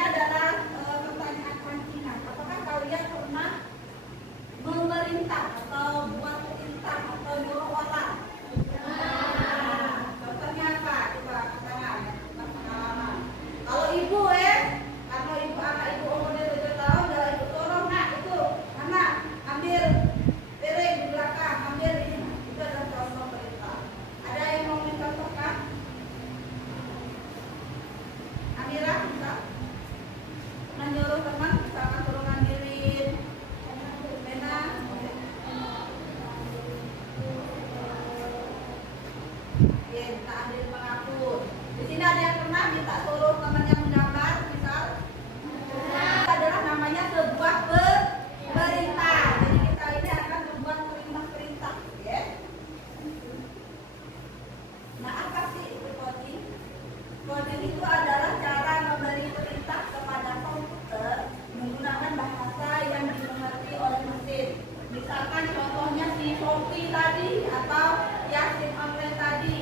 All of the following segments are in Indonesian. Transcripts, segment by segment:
adalah pertanyaan pancingan. Apakah kalian pernah memerintah atau buat perintah atau nyuruh orang? Nah, contohnya apa? Coba katakan ya, pengalaman. Kalau ibu atau ibu anak ibu umurnya 7 tahun, kalau ibu tolong nak itu anak ambil piring di belakang, ambil ini, itu adalah contoh perintah. Ada yang mau mencontohkan? Amira bisa menyuruh teman, misalkan suruh ngambilin pena, ya minta ambil penghapus. Di sini ada yang pernah minta suruh temannya menggambar, misal? Adalah namanya sebuah perintah. Jadi kita ini akan membuat perintah-perintah, ya. Nah, apa sih itu coding? Coding itu adalah cara memberi perintah kepada komputer menggunakan bahasa yang dimengerti oleh mesin. Misalkan contohnya si Shopee tadi atau Yasin online tadi.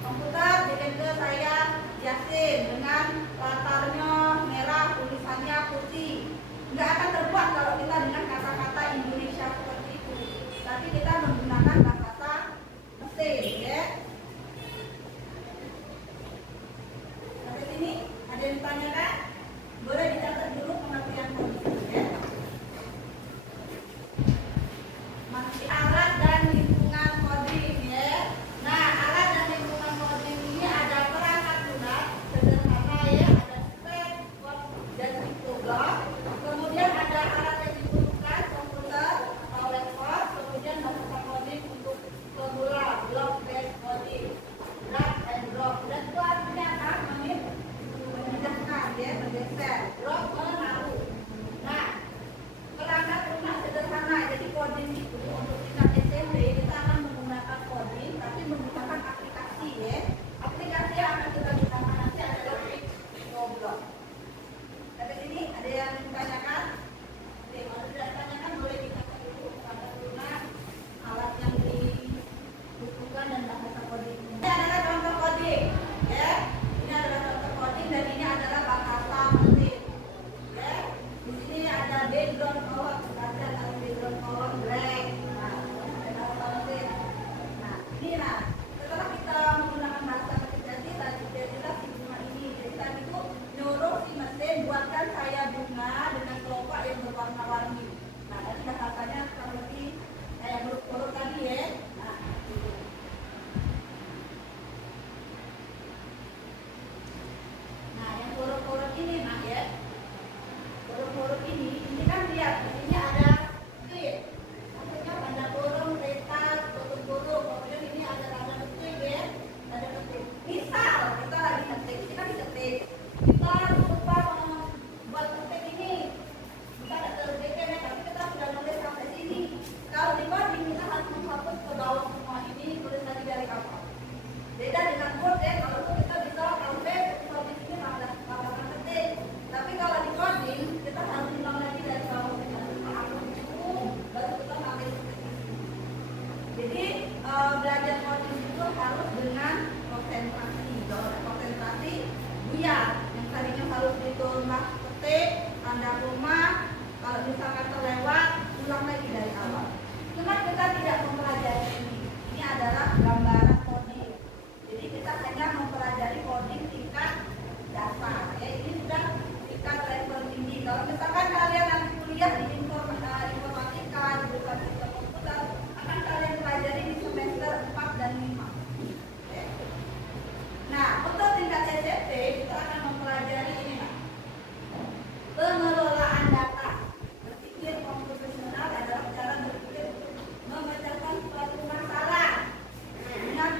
Komputer bikin ke saya Yasin dengan latarnya merah, tulisannya putih. Nggak akan terbuat kalau kita dengan kata-kata Indonesia seperti itu. Tapi kita menggunakan bahasa mesin, ya. Sampai sini ada yang ditanyakan? Boleh dicatat dulu pengertian coding, ya. Masih alat dan lingkungan coding, ya. Nah, alat dan lingkungan coding ini ada perangkat lunak sederhana, ya. Ada step, box, dan cryptoblok. Kemudian ada alat yang dibutuhkan komputer atau laptop. Kemudian bahasa coding untuk pemula, block based coding, drag and drop. Dan itu artinya apa? Memindahkan, ya, bergeser. Drop, menaruh. Nah, perangkat lunak sederhana. Jadi coding itu untuk tingkat SMP kita akan menggunakan coding, tapi menggunakan aplikasi, ya. Aplikasi yang akan kita gunakan nanti adalah cryptoblok. Sampai sini ada yang ditanyakan? Oke, kalau tidak ditanyakan boleh dicatat dulu perangkat lunak, alat yang dibutuhkan dan bahasa coding. Ini adalah contoh coding, ya. Ini adalah contoh coding dan ini adalah bahasa mesin, ya. Di sini ada background color, ada background color black. Nah, ada bahasa mesin. Nah, ini setelah kita menggunakan bahasa mesin tadi kita si bunga ini. Jadi tadi itu nyuruh si mesin buatkan saya bunga dengan kelopak yang berwarna-warni. Nah, tadi bahasanya kurang lebih kayak huruf-huruf tadi, ya. Nah, gitu. Nah, yang huruf-huruf ini, ya. Huruf-huruf ini kan lihat, di sini ada script. Maksudnya tanda kurung, letak, tutup kurung. Kemudian ini ada tanda ketik, ya. Tanda ketik. Misal kita lagi ketik, ini kan diketik. Kita lupa buat ketik ini. Kita ada terdekat, ya, tapi kita sudah nulis sampai sini. Kalau di coding kita harus menghapus ke bawah semua ini, tulis lagi dari awal. Beda dengan Word, ya. Kalau itu kita bisa sampai di sini tambahkan ketik. Tapi kalau di coding kita harus ulang lagi dari bawah kita hapus itu, baru kita sampai ketik. Jadi belajar coding itu harus dengan konsentrasi. Kalau ada konsentrasi, buyar. Yang tadinya harus ditambah ketik, tanda koma. Kalau misalkan terlewat, ulang lagi dari awal. Cuma kita tidak mempelajari ini. Ini adalah gambaran coding. Jadi kita hanya mempelajari coding tingkat dasar. Ya, ini sudah tingkat level tinggi. Kalau misalkan kalian nanti kuliah di informatika, di jurusan sistem komputer, akan kalian pelajari di semester 4 dan 5. Ya. Nah, untuk tingkat SMP kita akan mempelajari ini, pengelolaan data. Berpikir komputasional adalah cara berpikir untuk memecahkan suatu masalah. Ingat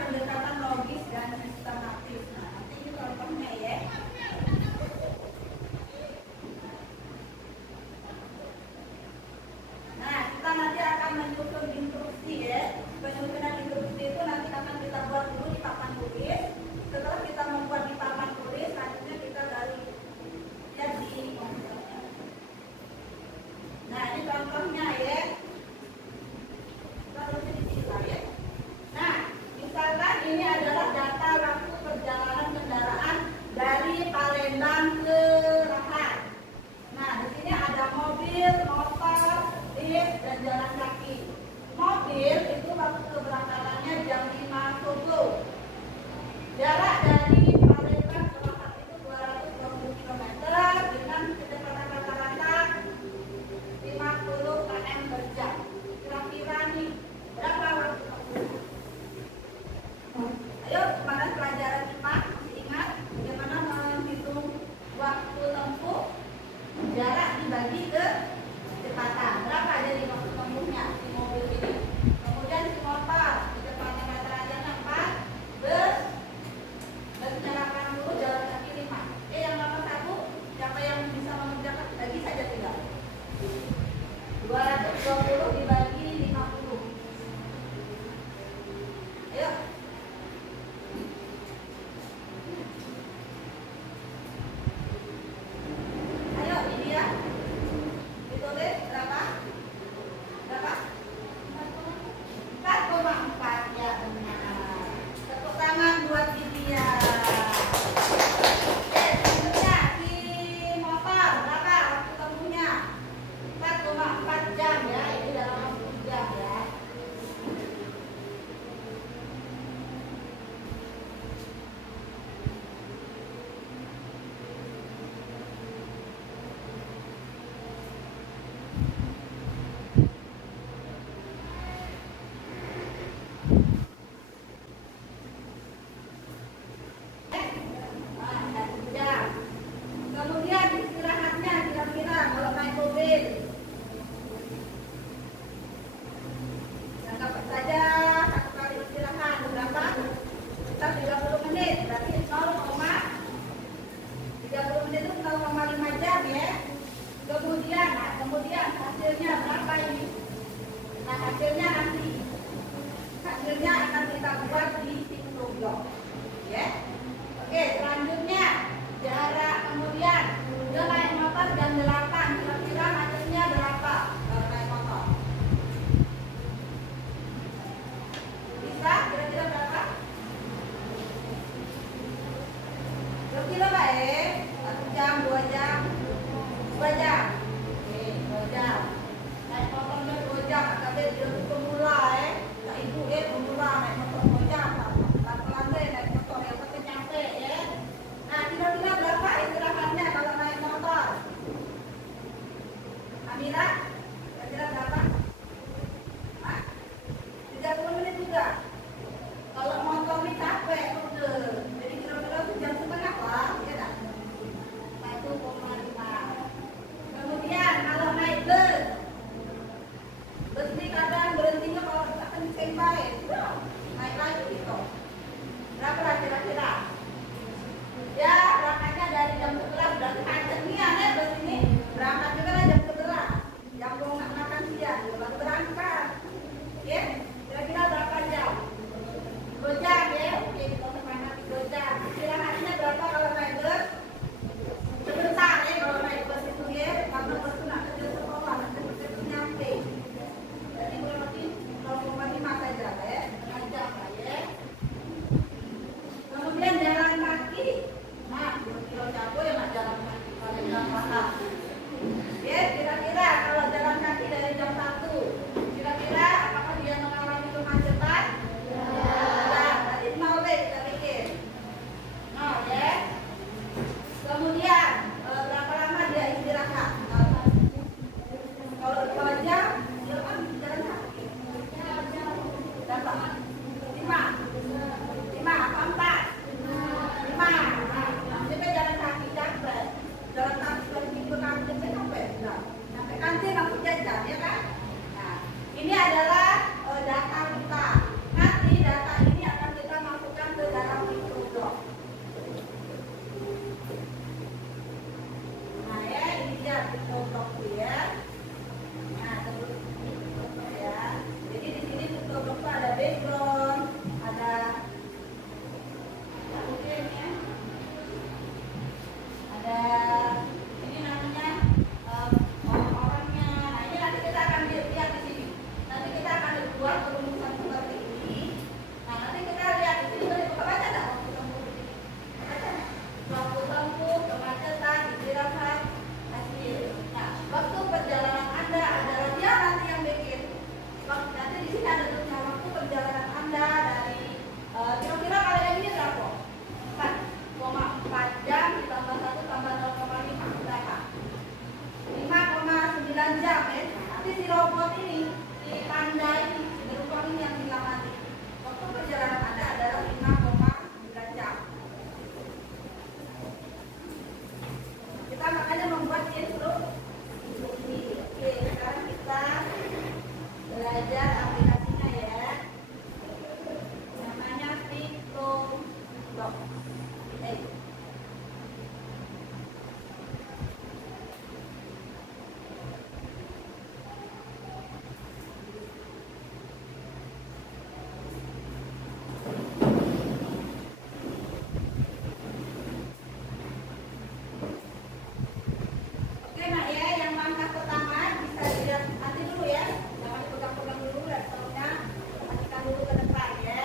Kemudian hasilnya berapa ini? Nah, hasilnya akan kita buat di pictoblok. Ya. Oke, selanjutnya jarak kemudian dia naik motor jam 8, kira-kira hasilnya berapa kalau naik motor? Bisa kira-kira berapa? Kira-kira baik, 1 jam, 2 jam, 2 jam. Oke, 2 jam. Naik motornya 2 jam, tapi dia pemula ibu pemula naik motor 2 jam. Pelan-pelan deh naik motor yang penting nyampe ya. Nah, kira-kira berapa istirahatnya kalau naik motor? Amira, kira-kira berapa? Hah? 30 menit juga. Kalau motor ini capek, udah. Jadi kira-kira 1,5 jam lah, ya tak? 1,5. Kemudian kalau naik bus ini kadang berhentinya kalau akan standby, naik lagi gitu. Berapa lah kira-kira? Ya, berangkatnya dari jam 11, berarti macet nih aneh bus ini. Berangkat juga lah jam 11, jam mau makan siang, baru berangkat. Ya, kira-kira berapa jam? 2 jam ya, oke kita sepakat 2 jam. Istirahatnya berapa kalau naik bus? Sebentar ya kalau naik bus itu ya, karena bus itu nak kerja sekolah, nanti bus itu nyampe. Jadi berarti 0,5 saja ya, setengah jam lah ya. Kemudian jalan kaki, nah 2 kilo jago ya nak jalan kaki kalau jam paham. Ya, kira-kira kalau jalan kaki dari jam 1, kira-kira apakah dia mengalami kemacetan? Ya. Berarti 0 deh kita bikin. 0 ya. Kemudian berapa lama dia istirahat? Kalau 2 jam, dia kan jalan kaki. Berapa? 5 apa 4? 5. Nah, dia jalan kaki capek. Jalan kaki lagi ke kantin capek. Sampai kantin aku jajan ya kan? Nah, ini adalah data kita. Nanti data ini akan kita masukkan ke dalam pictoblok. Nah ya, ini dia pictoblok ya. Nah, terus ya. Jadi di sini pictoblok ada background, ada mungkin ya. Ada ini namanya orangnya. Nah, ini nanti kita akan lihat di sini. Nanti kita akan buat rumusan seperti ini. Nah, nanti kita lihat di sini tadi buka baca enggak waktu tempuh di sini? Baca enggak? Waktu tempuh, kemacetan, istirahat, hasil. Nah, waktu perjalanan Anda adalah dia nanti yang bikin. Nanti di sini ada tulisan waktu perjalanan Anda dari kira-kira kalian ini berapa? 4,4 jam ditambah 1 tambah 0,5 berapa? 5,9 jam ya. Nanti si robot ini, si panda ini, si beruang ini yang bilang nanti waktu perjalanan Anda adalah 5,9 jam. Kita makanya membuat intro ini. Oke, sekarang kita belajar aplikasinya ya. Namanya pictoblok. Oke nak ya, yang langkah pertama bisa dilihat nanti dulu ya, jangan dipegang-pegang dulu laptopnya, matikan dulu ke depan ya.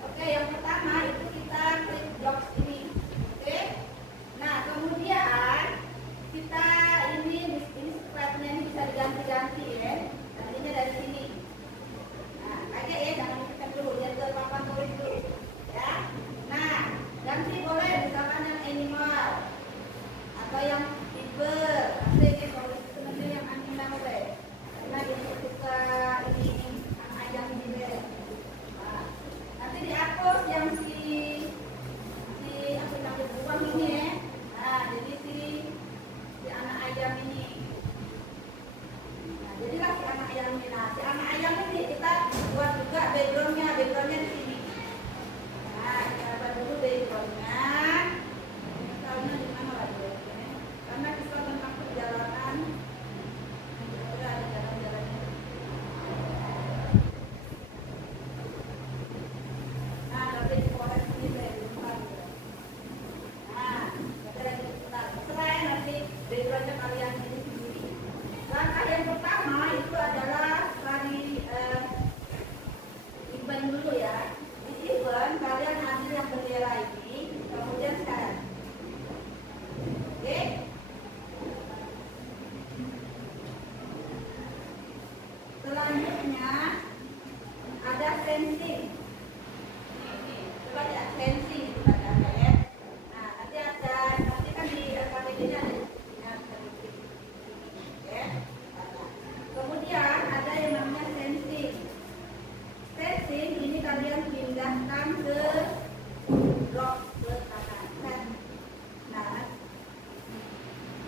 Oke, yang pertama itu kita klik box ini, oke. Nah kemudian kita ini slide-nya ini bisa diganti-ganti ya, gantinya dari sini. Nah kaget ya, jangan ditekan dulu, lihat ke papan tulis dulu ya. Nah ganti boleh misalkan yang animal atau yang tipe. Yang animal boleh, karena dia suka ini anak ayam ini deh. Nah, nanti dihapus yang si apa namanya buang ini ya. Nah jadi si anak ayam ini. Nah jadilah si anak ayam ini. Nah si anak ayam ini kita buat juga backgroundnya di sini. Nah kita buat dulu backgroundnya. Misalnya di mana lagi? Karena kita tentang perjalanan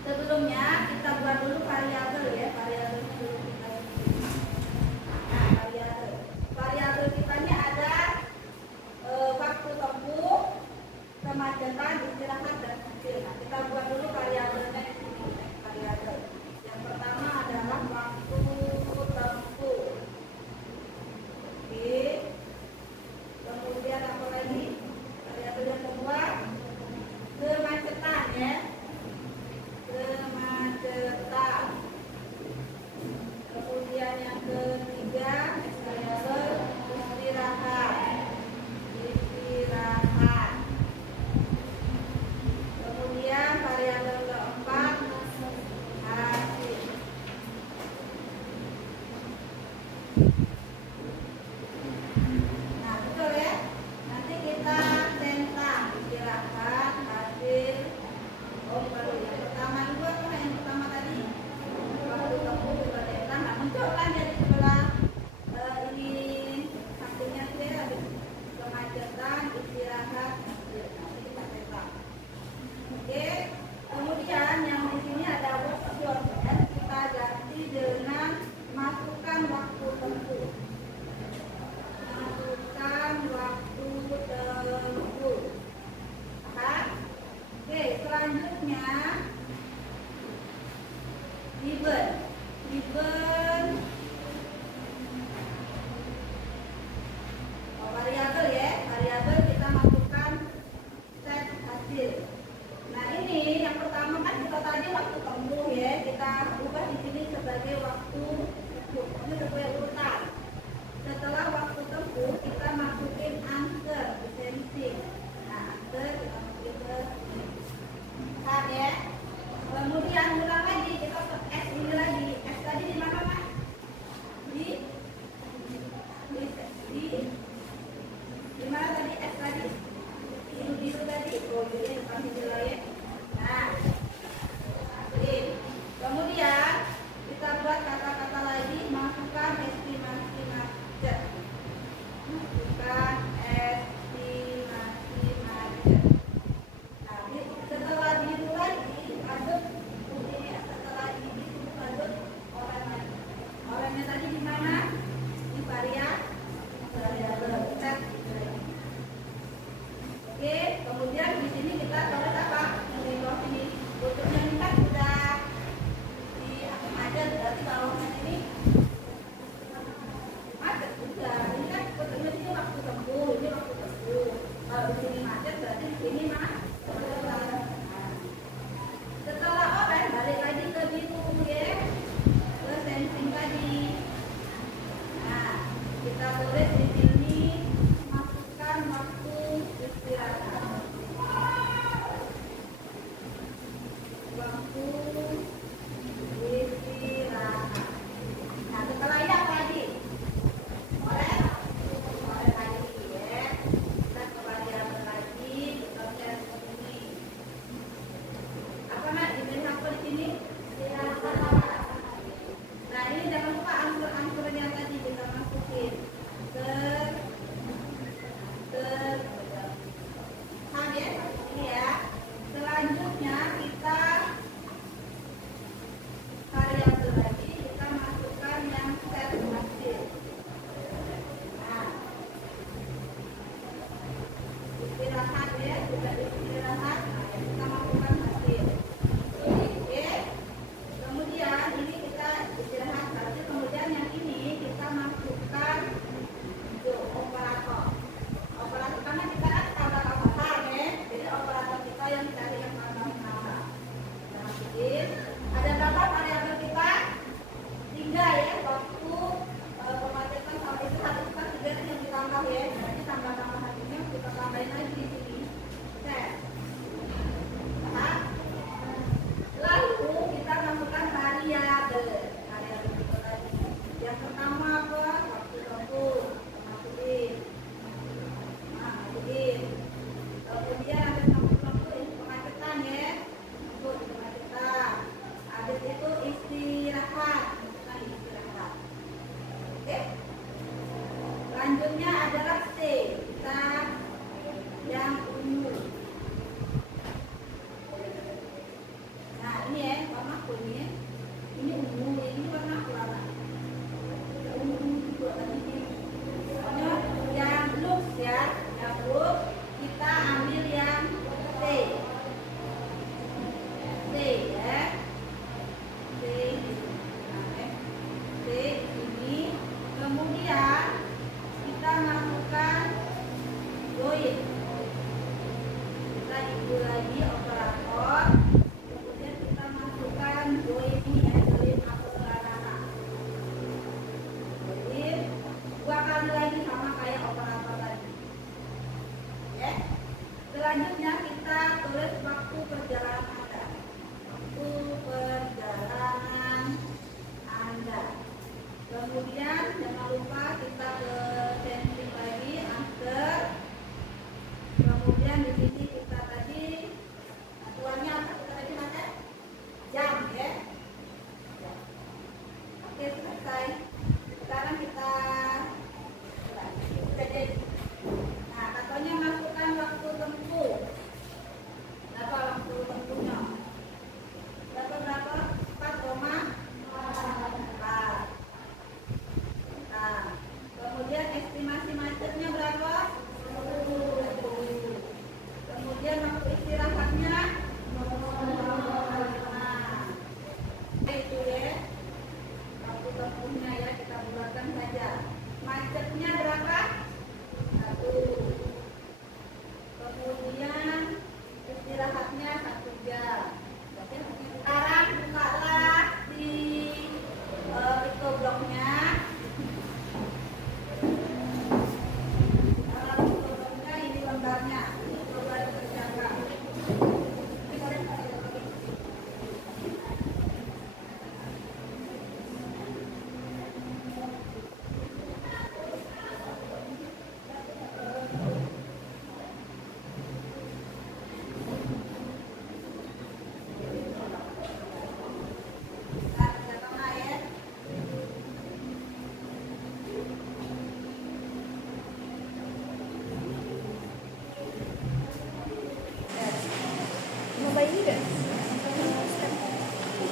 Sebelumnya kita buat dulu variabel ya, variabelnya dulu kita. Nah, variabel kita ini ada waktu tempuh, kemacetan, istirahat dan hasil. Nah, kita buat dulu variabelnya di sini. Variabel yang pertama adalah waktu tempuh. Oke. Kemudian apa lagi? Variabel yang kedua kemacetan ya. Kemacetan. Kemudian yang ketiga variabel istirahat. Istirahat. Kemudian variabel keempat hasil. Nah, betul ya. Nanti kita tentang istirahat, hasil. Oh, baru yang pertama dulu apa? Yang pertama tadi waktu tempuh kita tentang. Nah, muncul kan dari sebelah ini sampingnya dia ada kemacetan, istirahat, hasil. Nanti kita tentang. Oke. Kemudian yang di sini ada workshop ya. Kita ganti dengan masukkan waktu tempuh. Masukkan waktu tempuh. Paham? Oke, selanjutnya ribbon. Variabel ya, variabel kita masukkan set hasil. Nah, ini yang pertama kan kita tadi waktu tempuh ya, kita ubah di sini sebagai waktu tempuh. Ini sesuai urutan. Setelah waktu tempuh kita masukin answer di sensing. Nah, answer kita masukin ke sini. Kan ya. Kemudian ulang lagi kita ke S ini lagi. S tadi di mana Mas? Di mana tadi S tadi? Biru tadi. Oh, jadi depan sini lah ya. Nah. Oke. Kemudian kita buat kata-kata lagi, masukkan estimasi macet. Masukkan estimasi macet. Nah, setelah biru lagi, lanjut ini setelah ini lanjut oranye. Oranye tadi di mana? Di variabel set. Oke, kemudian di sini kita tulis apa? Di bawah sini. Bentuknya ini kan sudah di macet, berarti kalau ini macet juga. Ini kan bentuknya ini waktu tempuh, ini waktu tempuh. Kalau di sini macet, berarti di sini macet. Setelah oranye balik lagi ke biru ya, ke sensing tadi. Nah, kita tulis di sini masukkan waktu istirahat. Waktu istirahat. Nah, setelah ini apa lagi? Oranye lagi ya. Kita ke variabel lagi, bentuknya seperti ini. Apa Mak? Diberi apa di sini? Nah, ini jangan lupa ansur-ansurnya tadi kita masukin ke paham ya? Ini ya. Selanjutnya kita variabel lagi, kita masukkan yang set hasil. Nah, istirahat ya, juga istirahat. Nah, kita masukkan hasil. Oke. Kemudian ini kita istirahat hasil. Kemudian yang ini kita masukkan operator. Operator karena kita tambah-tambahan ya. Jadi operator kita yang cari yang tambah-tambah. Kita masukin. Ada berapa variabel kita? 3 ya. Waktu kemacetan sama itu satu kita 3 yang ditambah ya. Jadi tambah-tambahan ini kita tambahin lagi di sini. Set. Nah, lalu kita masukkan variabel. Variabel kita tadi. Yang pertama apa? Waktu tempuh. Masukin. Nah, masukin. Kemudian ada tempuh ini kemacetan ya. Tempuh kemacetan. Habis itu istirahat. Masukkan istirahat. Oke. Lanjutnya adalah C. Kita yang ungu. Nah, ini ya.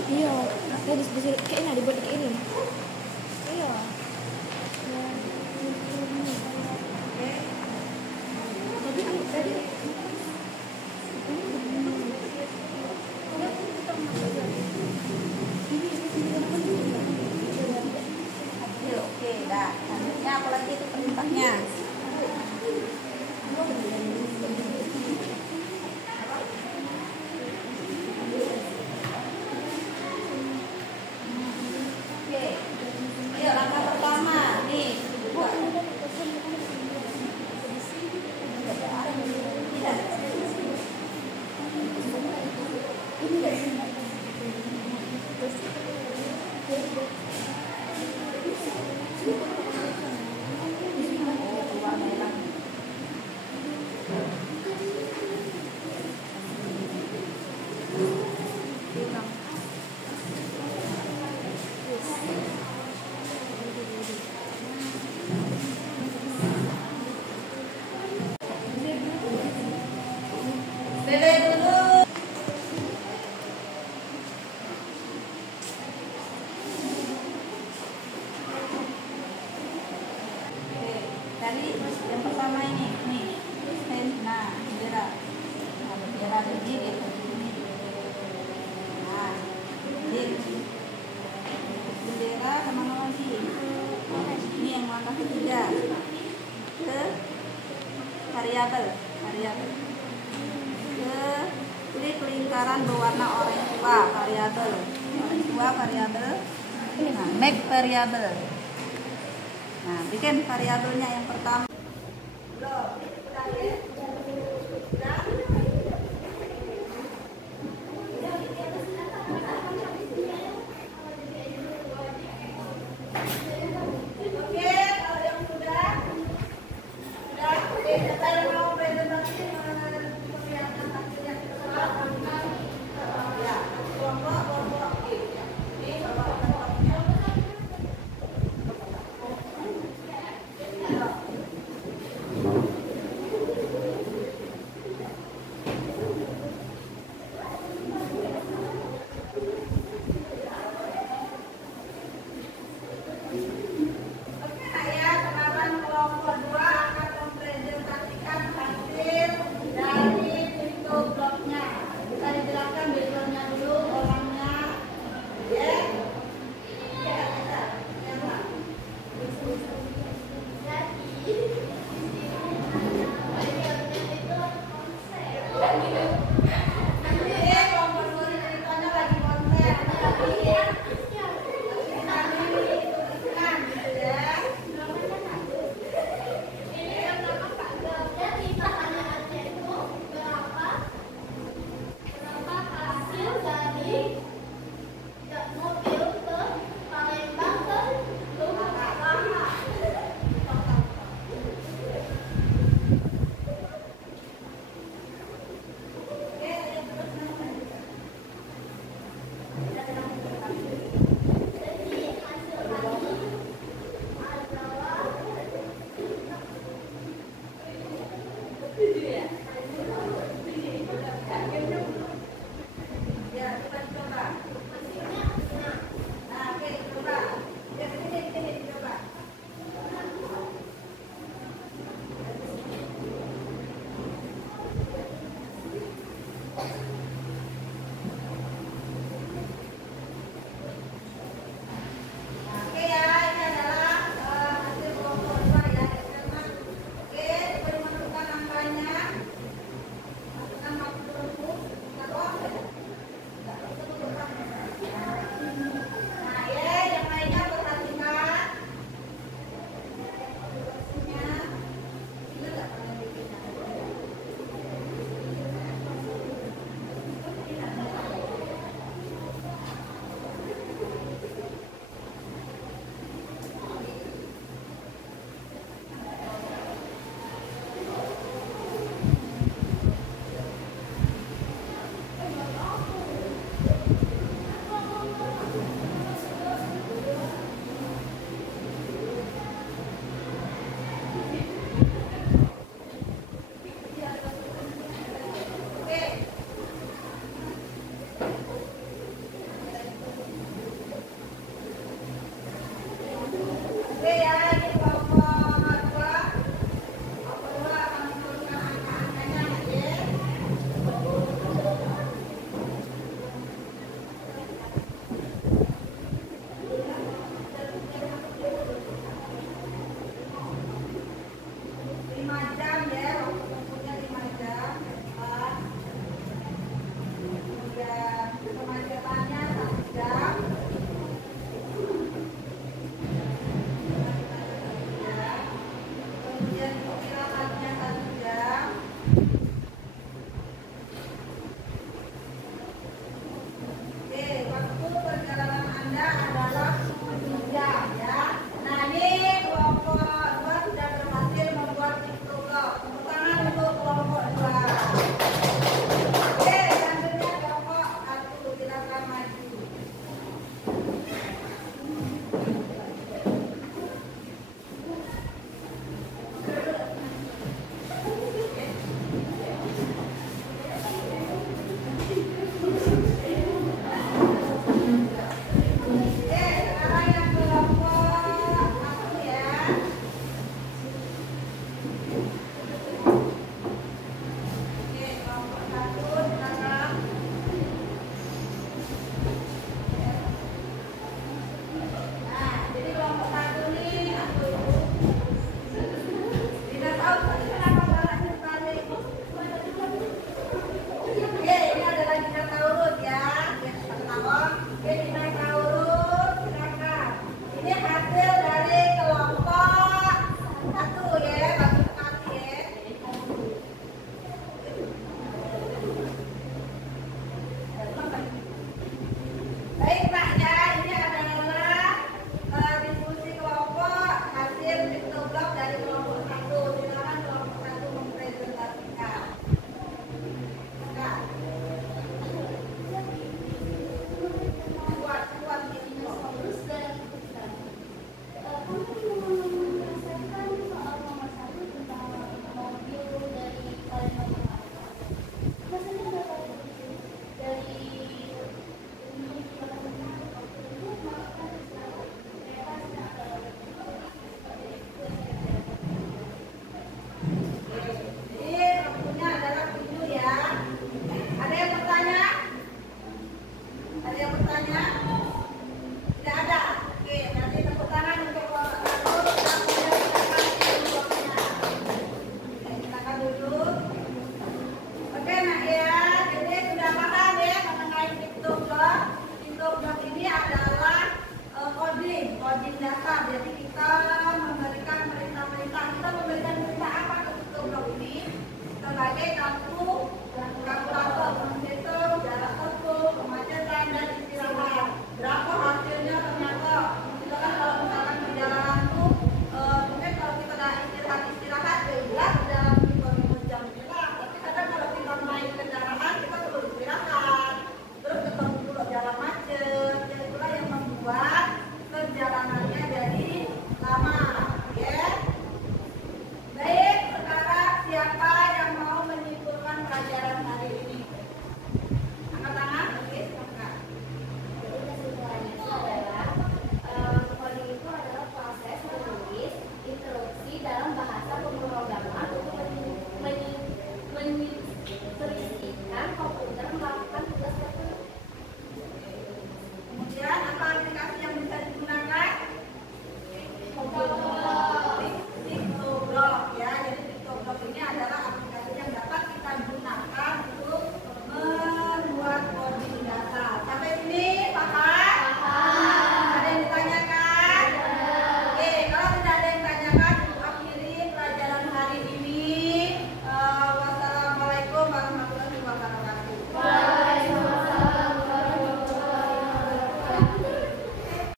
Iya, tadi bisa kayak ini dibuat kayak ini. Iya. Tadi Oke, dah. Selanjutnya apa lagi itu perintahnya? Oke. Ayo langkah pertama nih. Bebe dulu. Dari yang pertama ini, nih, nah, bendera, bendera ini, nah, bendera kemana lagi? Ini yang langkah ketiga, ke variabel, ke klik lingkaran berwarna oranye tua, variabel, nah, make variabel. Nah, bikin variabelnya yang pertama. Oke, dinosaurus, silakan. Ini hasil dari kelompok satu ya, bagus sekali ya. Baik.